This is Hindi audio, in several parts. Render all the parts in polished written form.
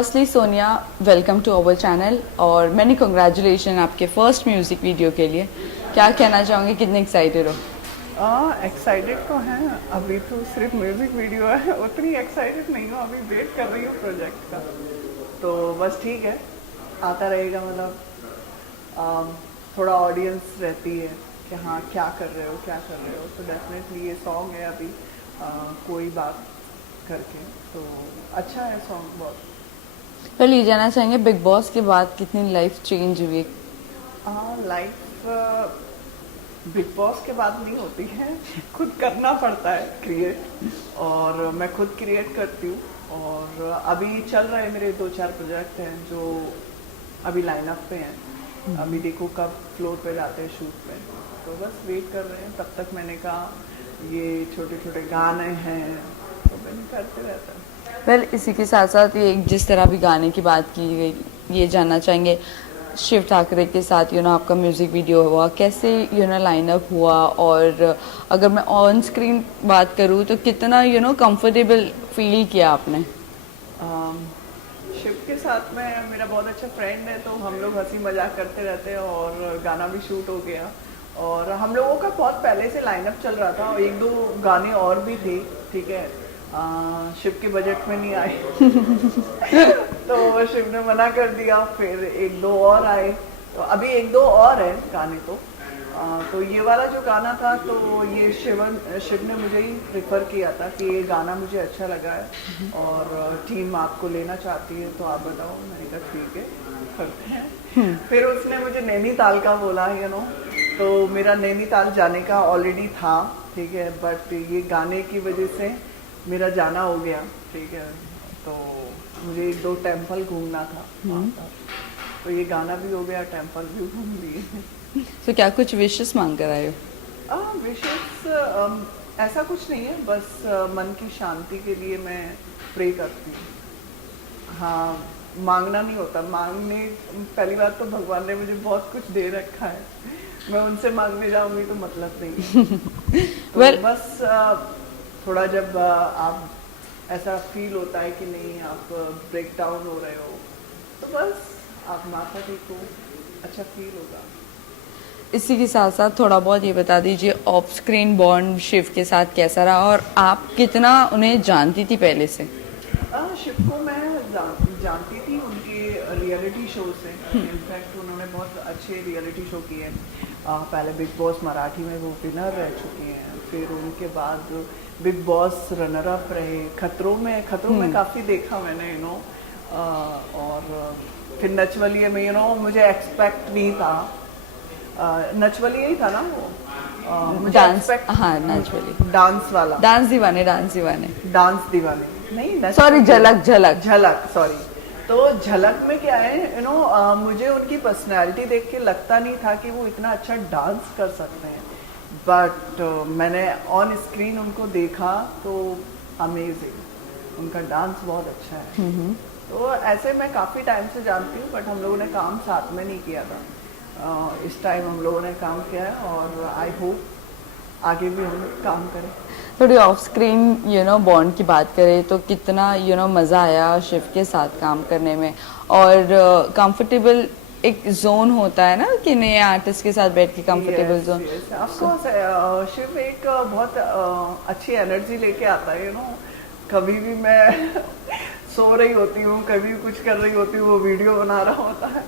Firstly Sonia, welcome to our channel और मैनी कंग्रेचुलेशन आपके फर्स्ट म्यूज़िक वीडियो के लिए। क्या कहना चाहोगे, कितने एक्साइटेड हो? एक्साइटेड तो हैं। अभी तो सिर्फ म्यूज़िक वीडियो है, उतनी एक्साइटेड नहीं हूँ। अभी वेट कर रही हूँ प्रोजेक्ट का, तो बस ठीक है, आता रहेगा। मतलब थोड़ा ऑडियंस रहती है कि हाँ क्या कर रहे हो क्या कर रहे हो, तो डेफिनेटली ये सॉन्ग है अभी कोई बात करके, तो अच्छा है सॉन्ग बहुत। पहले ये जानना चाहेंगे, बिग बॉस के बाद कितनी लाइफ चेंज हुई? लाइफ बिग बॉस के बाद नहीं होती है, खुद करना पड़ता है क्रिएट, और मैं खुद क्रिएट करती हूँ। और अभी चल रहे मेरे 2-4 प्रोजेक्ट हैं जो अभी लाइनअप पे हैं। अभी देखो कब फ्लोर पे जाते हैं शूट पे, तो बस वेट कर रहे हैं। तब तक मैंने कहा ये छोटे छोटे गाने हैं तो मैंने करते रहता है। वेल, इसी के साथ साथ ये जिस तरह भी गाने की बात की गई, ये जानना चाहेंगे शिव ठाकरे के साथ आपका म्यूज़िक वीडियो हुआ, कैसे लाइनअप हुआ? और अगर मैं ऑन स्क्रीन बात करूँ तो कितना कंफर्टेबल फील किया आपने? शिव के साथ में मेरा बहुत अच्छा फ्रेंड है, तो हम लोग हंसी मजाक करते रहते हैं, और गाना भी शूट हो गया। और हम लोगों का बहुत पहले से लाइनअप चल रहा था, और 1-2 गाने और भी थे, ठीक है। शिव के बजट में नहीं आए तो शिव ने मना कर दिया। फिर 1-2 और आए, तो अभी 1-2 और है गाने। तो ये वाला जो गाना था, तो ये शिव ने मुझे ही प्रेफर किया था कि ये गाना मुझे अच्छा लगा है और टीम आपको लेना चाहती है, तो आप बताओ। मैंने कहा ठीक है, करते हैं। फिर उसने मुझे नैनीताल का बोला, तो मेरा नैनीताल जाने का ऑलरेडी था, ठीक है, बट ये गाने की वजह से मेरा जाना हो गया, ठीक है। तो मुझे 1-2 टेम्पल घूमना था, तो ये गाना भी हो गया, टेम्पल भी घूम लिए। तो क्या कुछ विशेस मांग कर आए हो? विशेस ऐसा कुछ नहीं है, बस मन की शांति के लिए मैं प्रे करती हूँ। हाँ, मांगना नहीं होता। मांगने पहली बात तो भगवान ने मुझे बहुत कुछ दे रखा है, मैं उनसे मांगने जाऊंगी तो मतलब नहीं। तो बस थोड़ा जब आप ऐसा फील होता है कि नहीं आप ब्रेक डाउन हो रहे हो, तो बस आप माथा टेको, अच्छा फील होगा। इसी के साथ साथ थोड़ा बहुत ये बता दीजिए, ऑफ स्क्रीन बॉन्ड शिव के साथ कैसा रहा और आप कितना उन्हें जानती थी पहले से? शिव को मैं जानती थी उनके रियलिटी शो से। इनफैक्ट उन्होंने बहुत अच्छे रियलिटी शो किए हैं। पहले बिग बॉस मराठी में वो विनर रह चुकी हैं, फिर उनके बाद बिग बॉस रनर अप रहे। खतरों में काफ़ी देखा मैंने, और फिर नचवलिए में मुझे एक्सपेक्ट नहीं था। नचवलिए ही था ना वो, डांस, हाँ नचवली, डांस वाला, डांस दीवाने नहीं, सॉरी, झलक, सॉरी। तो झलक में क्या है, मुझे उनकी पर्सनैलिटी देख के लगता नहीं था कि वो इतना अच्छा डांस कर सकते हैं, बट मैंने ऑन स्क्रीन उनको देखा तो अमेजिंग, उनका डांस बहुत अच्छा है। तो ऐसे मैं काफ़ी टाइम से जानती हूँ, बट हम लोगों ने काम साथ में नहीं किया था। इस टाइम हम लोगों ने काम किया है, और आई होप आगे भी हम काम करें। थोड़ी ऑफ स्क्रीन बॉन्ड की बात करें तो कितना मज़ा आया शिव के साथ काम करने में? और कंफर्टेबल एक जोन होता है ना कि नए आर्टिस्ट के साथ बैठ के कंफर्टेबल जोन। शिव एक बहुत अच्छी एनर्जी लेके आता है, कभी भी मैं सो रही होती हूँ, कभी कुछ कर रही होती हूँ, वो वीडियो बना रहा होता है,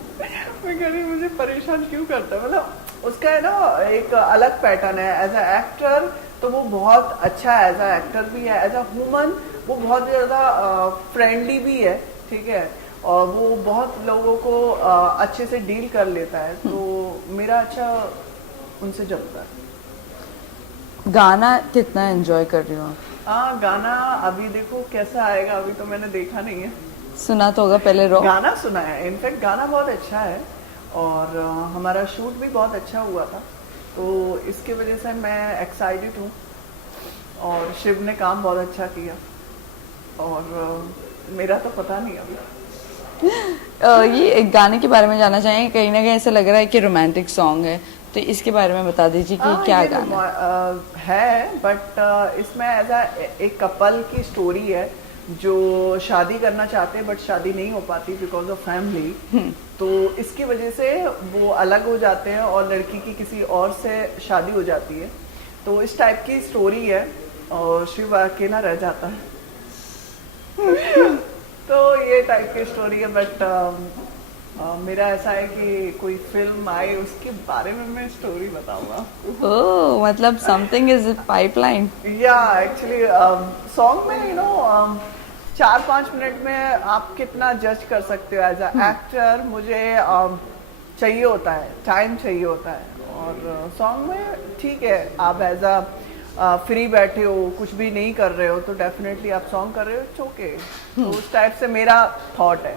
मैं कह रही मुझे परेशान क्यों करता है। मतलब उसका है ना एक अलग पैटर्न है। एज अ एक्टर तो वो बहुत अच्छा है, एज अ एक्टर भी है, एज अ ह्यूमन वो बहुत ज़्यादा फ्रेंडली भी है, ठीक है, और वो बहुत लोगों को अच्छे से डील कर लेता है, तो मेरा अच्छा उनसे जमता है। गाना कितना एंजॉय कर रही हो? गाना अभी देखो कैसा आएगा, अभी तो मैंने देखा नहीं है। सुना तो होगा पहले? गाना सुना है, इनफैक्ट गाना बहुत अच्छा है, और हमारा शूट भी बहुत अच्छा हुआ था, तो इसकी वजह से मैं एक्साइटेड हूँ। और शिव ने काम बहुत अच्छा किया, और मेरा तो पता नहीं अभी। ये एक गाने के बारे में जानना चाहेंगे, कहीं ना कहीं ऐसा लग रहा है कि रोमांटिक सॉन्ग है, तो इसके बारे में बता दीजिए कि क्या गाना है। बट इसमें एज एक कपल की स्टोरी है, जो शादी करना चाहते हैं बट शादी नहीं हो पाती बिकॉज ऑफ फैमिली, तो इसकी वजह से वो अलग हो जाते हैं और लड़की की किसी और से शादी हो जाती है। तो इस टाइप की स्टोरी है और शिव अकेला रह जाता है। तो ये टाइप की स्टोरी है, बट मेरा ऐसा है कि कोई फिल्म आए उसके बारे में मैं स्टोरी बताऊंगा। ओह, मतलब समथिंग इज पाइपलाइन। या एक्चुअली सॉन्ग में 4-5 मिनट में आप कितना जज कर सकते हो एज अ एक्टर। मुझे चाहिए होता है, टाइम चाहिए होता है, और सॉन्ग में ठीक है आप एज अ फ्री बैठे हो, कुछ भी नहीं कर रहे हो, तो डेफिनेटली आप सॉन्ग कर रहे हो, इट्स ओके। तो उस टाइप से मेरा थॉट है।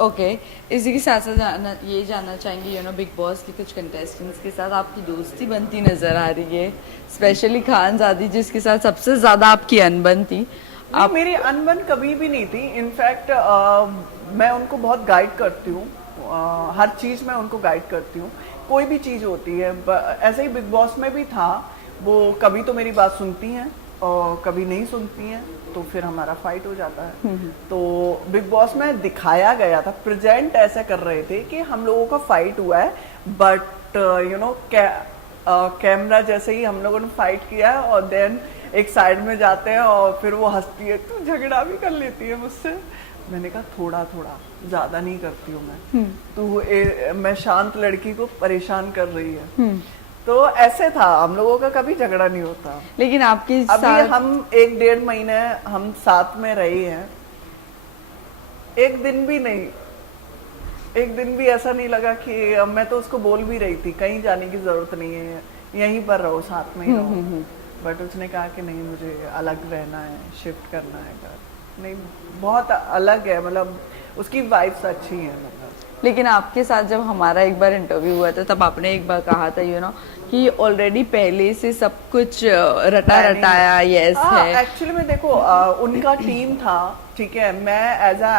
ओके, इसी के साथ साथ ये जानना चाहेंगे बिग बॉस के कुछ कंटेस्टेंट्स के साथ आपकी दोस्ती बनती नजर आ रही है, स्पेशली खानजादी जिसके साथ सबसे ज्यादा आपकी अनबन थी। नहीं, मेरी अनबन कभी भी नहीं थी। इनफैक्ट मैं उनको बहुत गाइड करती हूँ, हर चीज़ में उनको गाइड करती हूँ, कोई भी चीज़ होती है। ऐसे ही बिग बॉस में भी था, वो कभी तो मेरी बात सुनती हैं और कभी नहीं सुनती हैं, तो फिर हमारा फाइट हो जाता है। तो बिग बॉस में दिखाया गया था, प्रेजेंट ऐसे कर रहे थे कि हम लोगों का फाइट हुआ है, बट कैमरा जैसे ही हम लोगों ने फाइट किया है और देन एक साइड में जाते हैं और फिर वो हंसती है, तू झगड़ा भी कर लेती है मुझसे। मैंने कहा थोड़ा थोड़ा, ज्यादा नहीं करती हूँ मैं, तू मैं शांत लड़की को परेशान कर रही है। तो ऐसे था, हम लोगों का कभी झगड़ा नहीं होता। लेकिन आपके अभी हम 1-1.5 महीने हम साथ में रहे हैं, एक दिन भी नहीं, एक दिन भी ऐसा नहीं लगा कि मैं तो उसको बोल भी रही थी कहीं जाने की जरूरत नहीं है, यहीं पर रहो, साथ में ही रहो, बट उसने कहा कि नहीं मुझे अलग रहना है, शिफ्ट करना है घर। नहीं, बहुत अलग है, मतलब उसकी वाइब्स अच्छी है मतलब। लेकिन आपके साथ जब हमारा एक बार इंटरव्यू हुआ था तब आपने एक बार कहा था कि ऑलरेडी पहले से सब कुछ रटा रटाया यस है। एक्चुअली में देखो उनका टीम था, ठीक है, मैं एज अ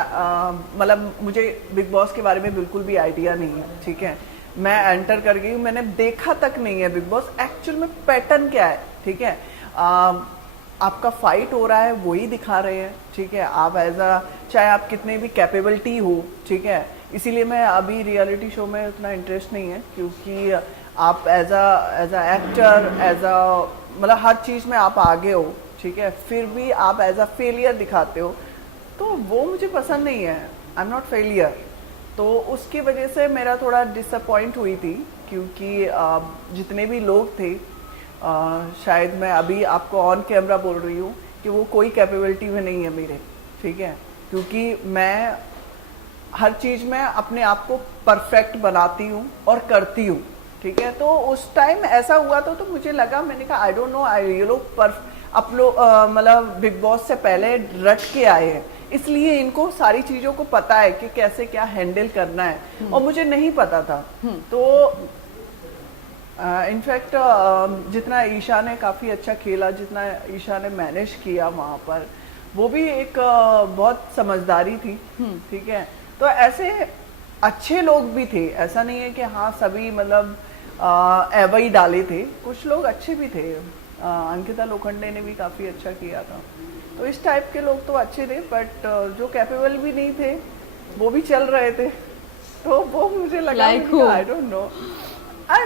मतलब मुझे बिग बॉस के बारे में बिल्कुल भी आइडिया नहीं है, ठीक है, मैं एंटर कर गई, मैंने देखा तक नहीं है बिग बॉस एक्चुअल में पैटर्न क्या है, ठीक है। आपका फाइट हो रहा है वही दिखा रहे हैं, ठीक है, आप एज अ चाहे आप कितने भी कैपेबिलिटी हो, ठीक है, इसीलिए मैं अभी रियलिटी शो में उतना इंटरेस्ट नहीं है, क्योंकि आप as a actor, as a मतलब हर चीज़ में आप आगे हो, ठीक है, फिर भी आप एज अ फेलियर दिखाते हो, तो वो मुझे पसंद नहीं है। आई एम नॉट फेलियर। तो उसकी वजह से मेरा थोड़ा डिसअपॉइंट हुई थी, क्योंकि जितने भी लोग थे, शायद मैं अभी आपको ऑन कैमरा बोल रही हूँ कि वो कोई कैपेबिलिटी में नहीं है मेरे, ठीक है, क्योंकि मैं हर चीज़ में अपने आप को परफेक्ट बनाती हूँ और करती हूँ, ठीक है। तो उस टाइम ऐसा हुआ तो मुझे लगा, मैंने कहा आई डोंट नो, ये लोग आप लोग मतलब बिग बॉस से पहले रट के आए हैं, इसलिए इनको सारी चीज़ों को पता है कि कैसे क्या हैंडल करना है, और मुझे नहीं पता था। तो इनफैक्ट जितना ईशा ने काफ़ी अच्छा खेला, जितना ईशा ने मैनेज किया वहाँ पर, वो भी एक बहुत समझदारी थी, ठीक है। तो ऐसे अच्छे लोग भी थे, ऐसा नहीं है कि हाँ सभी मतलब एवं ही डाले थे, कुछ लोग अच्छे भी थे। अंकिता लोखंडे ने भी काफ़ी अच्छा किया था। तो इस टाइप के लोग तो अच्छे थे, बट जो कैपेबल भी नहीं थे वो भी चल रहे थे, तो वो मुझे लगा आई डोंट नो,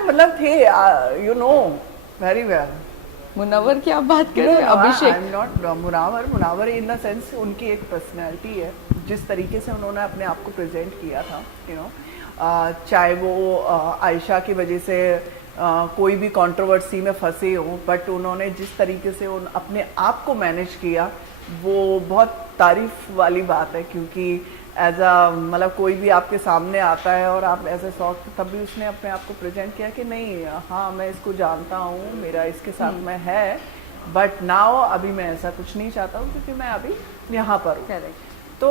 मतलब they you know very well. Munawwar की आप बात कर रहे हैं? Abhishek? I am not Munawwar in the sense उनकी एक पर्सनैलिटी है, जिस तरीके से उन्होंने अपने आप को प्रेजेंट किया था, यू नो, चाहे वो आयशा की वजह से कोई भी कंट्रोवर्सी में फंसे हो, बट उन्होंने जिस तरीके से अपने आप को मैनेज किया, वो बहुत तारीफ वाली बात है, क्योंकि एज अ मतलब कोई भी आपके सामने आता है और आप ऐसे सॉफ्ट, तब भी उसने अपने आप को प्रेजेंट किया कि नहीं हाँ मैं इसको जानता हूँ, मेरा इसके साथ में है, बट नाउ अभी मैं ऐसा कुछ नहीं चाहता हूँ, क्योंकि मैं अभी यहाँ पर हूँ। तो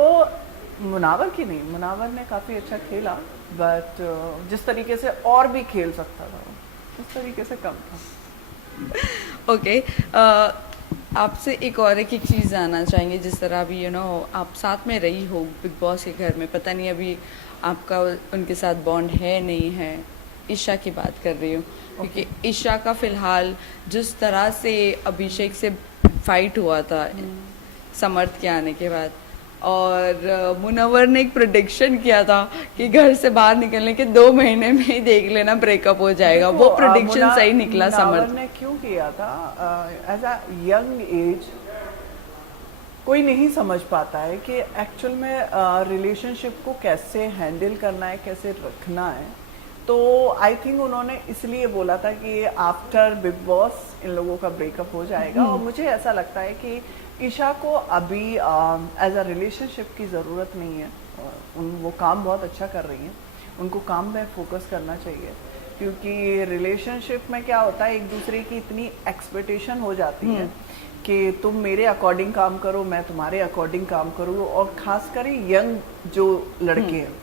मुनव्वर की नहीं, मुनव्वर ने काफ़ी अच्छा खेला, बट जिस तरीके से और भी खेल सकता था उस तरीके से कम था। ओके, आपसे एक और एक चीज़ जानना चाहेंगे, जिस तरह अभी आप साथ में रही हो बिग बॉस के घर में, पता नहीं अभी आपका उनके साथ बॉन्ड है नहीं है, ईशा की बात कर रही हूँ, क्योंकि ईशा का फ़िलहाल जिस तरह से अभिषेक से फाइट हुआ था, समर्थ के आने के बाद। और मुनव्वर ने एक प्रेडिक्शन किया था कि घर से बाहर निकलने के 2 महीने में ही देख लेना ब्रेकअप हो जाएगा। वो प्रेडिक्शन सही निकला। समर्थ ने क्यों किया था? एज अ यंग एज कोई नहीं समझ पाता है कि एक्चुअल में रिलेशनशिप को कैसे हैंडल करना है, कैसे रखना है। तो आई थिंक उन्होंने इसलिए बोला था कि आफ्टर बिग बॉस इन लोगों का ब्रेकअप हो जाएगा। और मुझे ऐसा लगता है कि ईशा को अभी एज अ रिलेशनशिप की ज़रूरत नहीं है। वो काम बहुत अच्छा कर रही हैं, उनको काम में फोकस करना चाहिए। क्योंकि रिलेशनशिप में क्या होता है, एक दूसरे की इतनी एक्सपेक्टेशन हो जाती है कि तुम मेरे अकॉर्डिंग काम करो, मैं तुम्हारे अकॉर्डिंग काम करूँ। और खासकर यंग जो लड़के हैं,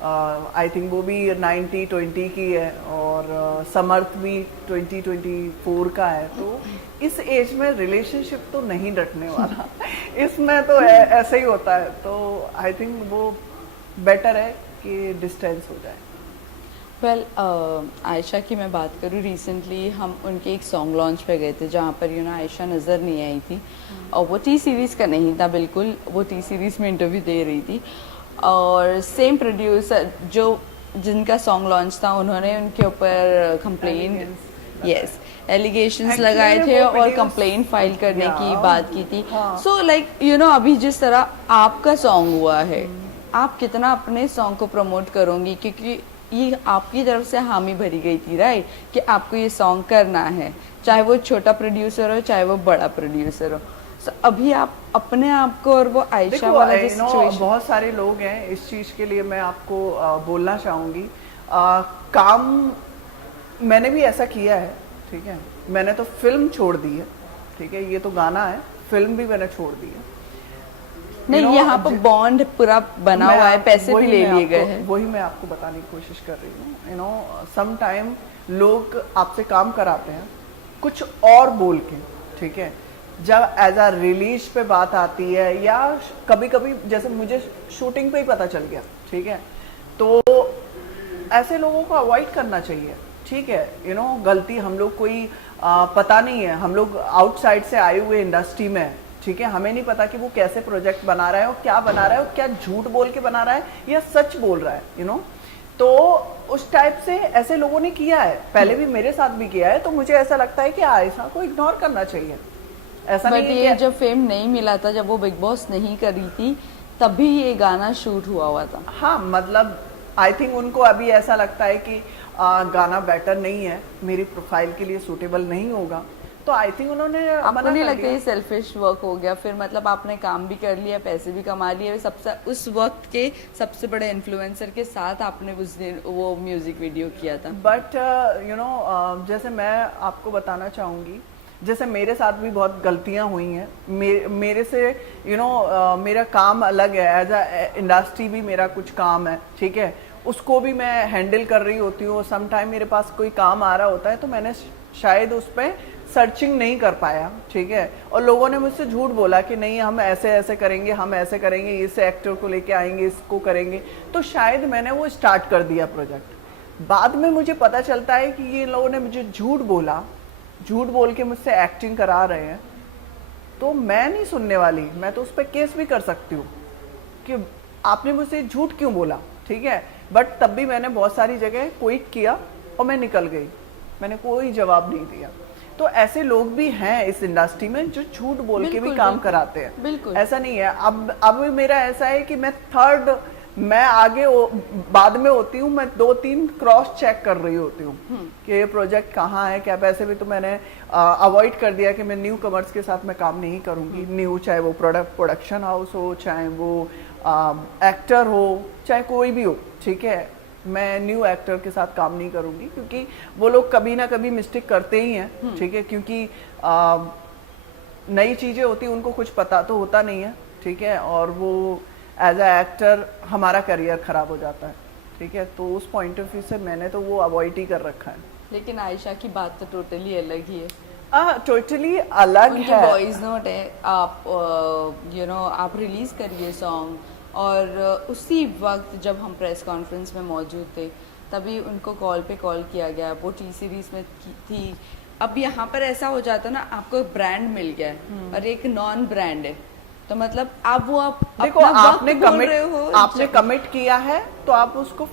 आई थिंक वो भी 90-20 की है और समर्थ भी 20-24 का है। तो इस एज में रिलेशनशिप तो नहीं डटने वाला इसमें तो ऐसे ही होता है। तो आई थिंक वो बेटर है कि डिस्टेंस हो जाए। वेल आयशा की मैं बात करूँ, रिसेंटली हम उनके एक सॉन्ग लॉन्च पे गए थे जहाँ पर आयशा नज़र नहीं आई थी। और वो टी सीरीज़ का नहीं था बिल्कुल, वो टी सीरीज़ में इंटरव्यू दे रही थी। और सेम प्रोड्यूसर जो जिनका सॉन्ग लॉन्च था, उन्होंने उनके ऊपर कंप्लेन एलिगेशंस लगाए थे और कंप्लेन फाइल करने की बात की थी। सो लाइक अभी जिस तरह आपका सॉन्ग हुआ है, आप कितना अपने सॉन्ग को प्रमोट करोगी? क्योंकि ये आपकी तरफ से हामी भरी गई थी, राइट, कि आपको ये सॉन्ग करना है, चाहे वो छोटा प्रोड्यूसर हो चाहे वो बड़ा प्रोड्यूसर हो। So, अभी आप अपने आप को और वो आयशा वाला जो सिचुएशन, बहुत सारे लोग हैं इस चीज़ के लिए मैं आपको बोलना चाहूँगी। काम मैंने भी ऐसा किया है, ठीक है। मैंने तो फिल्म छोड़ दी है, ठीक है। ये तो गाना है, फिल्म भी मैंने छोड़ दी है। नहीं, यहाँ पर बॉन्ड पूरा बना हुआ है, पैसे भी ले लिए गए हैं। वही मैं आपको बताने की कोशिश कर रही हूँ। सम टाइम लोग आपसे काम कराते हैं कुछ और बोल के, ठीक है। जब एज अ रिलीज पे बात आती है या कभी कभी जैसे मुझे शूटिंग पे ही पता चल गया, ठीक है, तो ऐसे लोगों को अवॉइड करना चाहिए, ठीक है। गलती हम लोग कोई पता नहीं है, हम लोग आउटसाइड से आए हुए इंडस्ट्री में, ठीक है। हमें नहीं पता कि वो कैसे प्रोजेक्ट बना रहा है और क्या बना रहा है और क्या झूठ बोल के बना रहा है या सच बोल रहा है, तो उस टाइप से ऐसे लोगों ने किया है, पहले भी मेरे साथ भी किया है। तो मुझे ऐसा लगता है कि आयशा को इग्नोर करना चाहिए। ऐसा बट नहीं ये जब फेम नहीं मिला था, जब वो बिग बॉस नहीं कर रही थी, तभी ये गाना शूट हुआ था। हाँ, मतलब आई थिंक उनको अभी ऐसा लगता है कि गाना बेटर नहीं है, मेरी प्रोफाइल के लिए सूटेबल नहीं होगा। तो आई थिंक उन्होंने आपको नहीं लगता ये सेल्फिश वर्क हो गया? फिर मतलब आपने काम भी कर लिया, पैसे भी कमा लिए, सबसे उस वक्त के सबसे बड़े इन्फ्लुएंसर के साथ आपने उस दिन वो म्यूजिक वीडियो किया था। बट जैसे मैं आपको बताना चाहूँगी, जैसे मेरे साथ भी बहुत गलतियां हुई हैं। मेरे से मेरा काम अलग है, एज अ इंडस्ट्री भी मेरा कुछ काम है, ठीक है। उसको भी मैं हैंडल कर रही होती हूँ। सम टाइम मेरे पास कोई काम आ रहा होता है तो मैंने शायद उस पर सर्चिंग नहीं कर पाया, ठीक है। और लोगों ने मुझसे झूठ बोला कि नहीं हम ऐसे ऐसे करेंगे, हम ऐसे करेंगे, इस एक्टर को लेके आएंगे, इसको करेंगे। तो शायद मैंने वो स्टार्ट कर दिया प्रोजेक्ट। बाद में मुझे पता चलता है कि ये लोगों ने मुझे झूठ बोला, झूठ बोल के मुझसे एक्टिंग करा रहे हैं। तो मैं नहीं सुनने वाली, मैं तो उस पर केस भी कर सकती हूँ कि आपने मुझसे झूठ क्यों बोला, ठीक है। बट तब भी मैंने बहुत सारी जगह क्विट किया और मैं निकल गई, मैंने कोई जवाब नहीं दिया। तो ऐसे लोग भी हैं इस इंडस्ट्री में जो झूठ बोल के भी काम कराते हैं। बिल्कुल ऐसा नहीं है। अब मेरा ऐसा है कि मैं आगे बाद में होती हूँ, मैं 2-3 क्रॉस चेक कर रही होती हूँ कि ये प्रोजेक्ट कहाँ है, क्या पैसे भी। तो मैंने अवॉइड कर दिया कि मैं न्यू कमर्स के साथ मैं काम नहीं करूँगी। न्यू, चाहे वो प्रोडक्शन हाउस हो, चाहे वो एक्टर हो, चाहे कोई भी हो, ठीक है। मैं न्यू एक्टर के साथ काम नहीं करूँगी क्योंकि वो लोग कभी ना कभी मिस्टेक करते ही हैं, ठीक है। क्योंकि नई चीज़ें होती, उनको कुछ पता तो होता नहीं है, ठीक है। और वो एज अ एक्टर हमारा करियर खराब हो जाता है, ठीक है। तो उस पॉइंट ऑफ व्यू से मैंने तो वो अवॉइड ही कर रखा है। लेकिन आयशा की बात तो टोटली अलग ही है। टोटली अलग है। वॉइस नोट है, आप आप रिलीज करिए सॉन्ग, और उसी वक्त जब हम प्रेस कॉन्फ्रेंस में मौजूद थे तभी उनको कॉल पे कॉल किया गया। वो टी सीरीज में थी। अब यहाँ पर ऐसा हो जाता ना, आपको ब्रांड मिल गया है और एक नॉन ब्रांड है, तो मतलब आप वो आप देखो, अपना आपने वक्त बोल कमिट रहे हो, आपने कमिट किया है तो आप उसको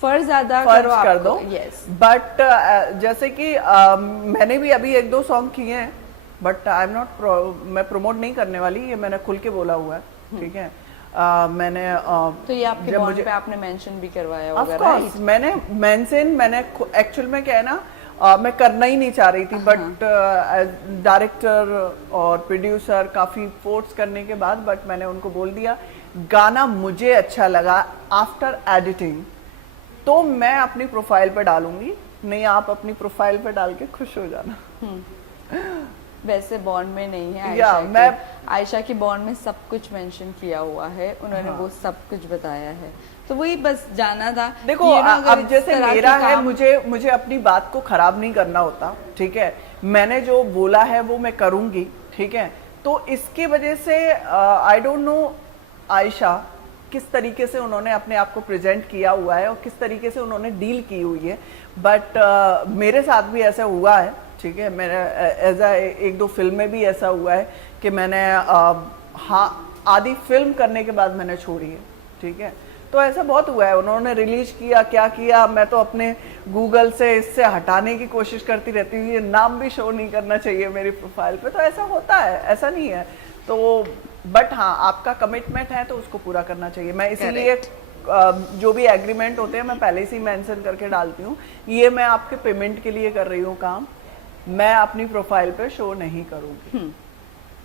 फर्ज अदा फर्ज करो कर दो। यस। बट जैसे कि मैंने भी अभी एक दो सॉन्ग किए हैं, बट आई एम नॉट, मैं प्रमोट नहीं करने वाली, ये मैंने खुल के बोला हुआ है, ठीक है। मैंने तो ये आपके जब बॉन्ड मुझे पे आपने मेंशन भी करवाया ऑफ होगा, कोर्स राइट? मैंने एक्चुअल में क्या है ना, मैं करना ही नहीं चाह रही थी, बट डायरेक्टर और प्रोड्यूसर काफ़ी फोर्स करने के बाद, बट मैंने उनको बोल दिया गाना मुझे अच्छा लगा आफ्टर एडिटिंग तो मैं अपनी प्रोफाइल पे डालूंगी, नहीं आप अपनी प्रोफाइल पे डाल के खुश हो जाना। वैसे बॉन्ड में नहीं है या, आयशा मैं आयशा की बॉन्ड में सब कुछ मेंशन किया हुआ है, उन्होंने वो सब कुछ बताया है, तो वही बस जाना था। देखो, अब जैसे मेरा है, मुझे अपनी बात को खराब नहीं करना होता, ठीक है। मैंने जो बोला है वो मैं करूंगी, ठीक है। तो इसकी वजह से आई डोंट नो आयशा किस तरीके से उन्होंने अपने आप को प्रेजेंट किया हुआ है और किस तरीके से उन्होंने डील की हुई है, बट मेरे साथ भी ऐसा हुआ है, ठीक है। मेरा ऐसा एक दो फिल्म में भी ऐसा हुआ है कि मैंने आधी फिल्म करने के बाद मैंने छोड़ी है, ठीक है। तो ऐसा बहुत हुआ है, उन्होंने रिलीज किया, क्या किया, मैं तो अपने गूगल से इससे हटाने की कोशिश करती रहती हूँ, ये नाम भी शो नहीं करना चाहिए मेरी प्रोफाइल पे, तो ऐसा होता है, ऐसा नहीं है। तो बट हाँ, आपका कमिटमेंट है तो उसको पूरा करना चाहिए। मैं इसीलिए जो भी एग्रीमेंट होते हैं मैं पहले से ही मेंशन करके डालती हूँ, ये मैं आपके पेमेंट के लिए कर रही हूँ काम, मैं अपनी प्रोफाइल पे शो नहीं करूँगी,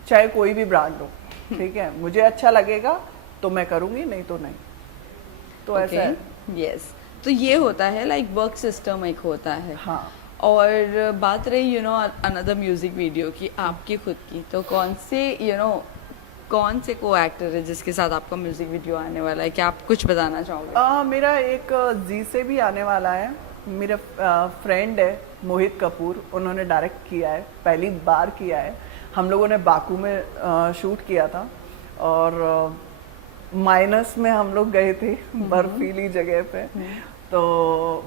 चाहे कोई भी ब्रांड हो, ठीक है। मुझे अच्छा लगेगा तो मैं करूँगी, नहीं तो नहीं। तो ऐसा है। यस, तो ये होता है लाइक वर्क सिस्टम एक होता है। हाँ। और बात रही अनदर म्यूजिक वीडियो की, आपकी खुद की, तो कौन से को एक्टर है जिसके साथ आपका म्यूजिक वीडियो आने वाला है, क्या आप कुछ बताना चाहोगे? मेरा एक जी से भी आने वाला है, मेरा फ्रेंड है मोहित कपूर, उन्होंने डायरेक्ट किया है, पहली बार किया है। हम लोगों ने बाकू में शूट किया था और माइनस में हम लोग गए थे, बर्फीली जगह पे, तो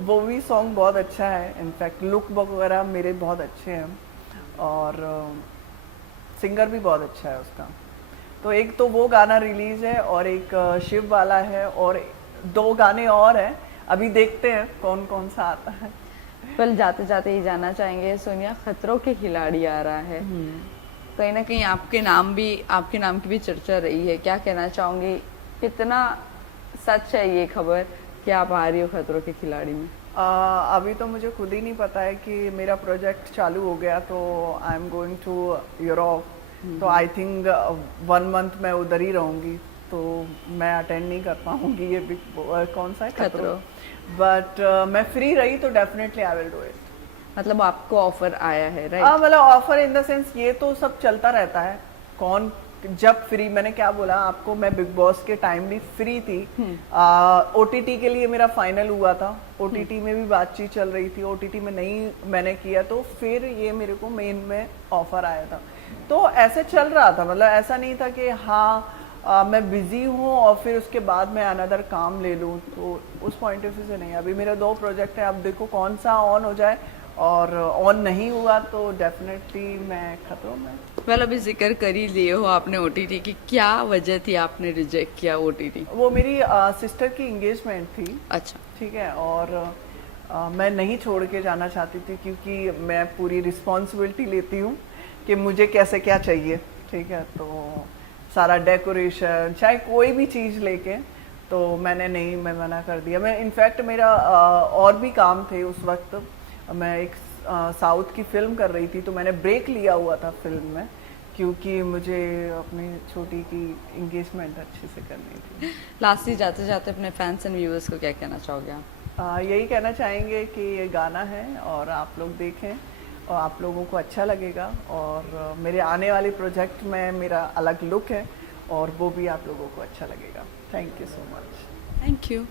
वो भी सॉन्ग बहुत अच्छा है। इनफैक्ट लुक वगैरह मेरे बहुत अच्छे हैं और सिंगर भी बहुत अच्छा है उसका। तो एक तो वो गाना रिलीज है और एक शिव वाला है और 2 गाने और हैं, अभी देखते हैं कौन कौन सा आता है। पहले जाते जाते ही जानना चाहेंगे, सोनिया खतरों के खिलाड़ी आ रहा है, कहीं ना कहीं आपके नाम की भी चर्चा रही है, क्या कहना चाहोगे, कितना सच है ये खबर कि आप आ रही हो खतरों के खिलाड़ी में? अभी तो मुझे खुद ही नहीं पता है कि मेरा प्रोजेक्ट चालू हो गया, तो I am going to Europe, तो आई थिंक 1 मंथ मैं उधर ही रहूँगी, तो मैं अटेंड नहीं कर पाऊँगी ये कौन सा है खतरों, बट मैं फ्री रही तो definitely I will do it. मतलब आपको ऑफर आया है, राइट? मतलब ऑफर इन द सेंस, ये तो सब चलता रहता है, कौन जब फ्री, मैंने क्या बोला आपको, मैं बिग बॉस के टाइम भी फ्री थी, ओटीटी के लिए मेरा फाइनल हुआ था, ओटीटी में भी बातचीत चल रही थी, ओटीटी में नहीं मैंने किया, तो फिर ये मेरे को मेन में ऑफर आया था, तो ऐसे चल रहा था। मतलब ऐसा नहीं था कि हाँ मैं बिजी हूँ और फिर उसके बाद मैं अनदर काम ले लूँ, तो उस पॉइंट ऑफ व्यू से नहीं। अभी मेरे 2 प्रोजेक्ट है, अब देखो कौन सा ऑन हो जाए, और ऑन नहीं हुआ तो डेफिनेटली मैं खतरों में। वेल, अभी जिक्र कर ही लिए हो आपने ओटीटी की, क्या वजह थी आपने रिजेक्ट किया ओटीटी? वो मेरी सिस्टर की एंगेजमेंट थी। अच्छा, ठीक है, और मैं नहीं छोड़ के जाना चाहती थी, क्योंकि मैं पूरी रिस्पॉन्सिबिलिटी लेती हूँ कि मुझे कैसे क्या चाहिए, ठीक है। तो सारा डेकोरेशन, चाहे कोई भी चीज़ लेके, तो मैं मना कर दिया। मैं इनफैक्ट मेरा और भी काम थे उस वक्त, मैं एक साउथ की फिल्म कर रही थी, तो मैंने ब्रेक लिया हुआ था फिल्म में, क्योंकि मुझे अपनी छोटी की एंगेजमेंट अच्छे से करनी थी। लास्टली जाते जाते अपने फैंस एंड व्यूअर्स को क्या कहना चाहोगे आप? यही कहना चाहेंगे कि ये गाना है और आप लोग देखें और आप लोगों को अच्छा लगेगा, और मेरे आने वाले प्रोजेक्ट में मेरा अलग लुक है और वो भी आप लोगों को अच्छा लगेगा। Thank you so much. Thank you.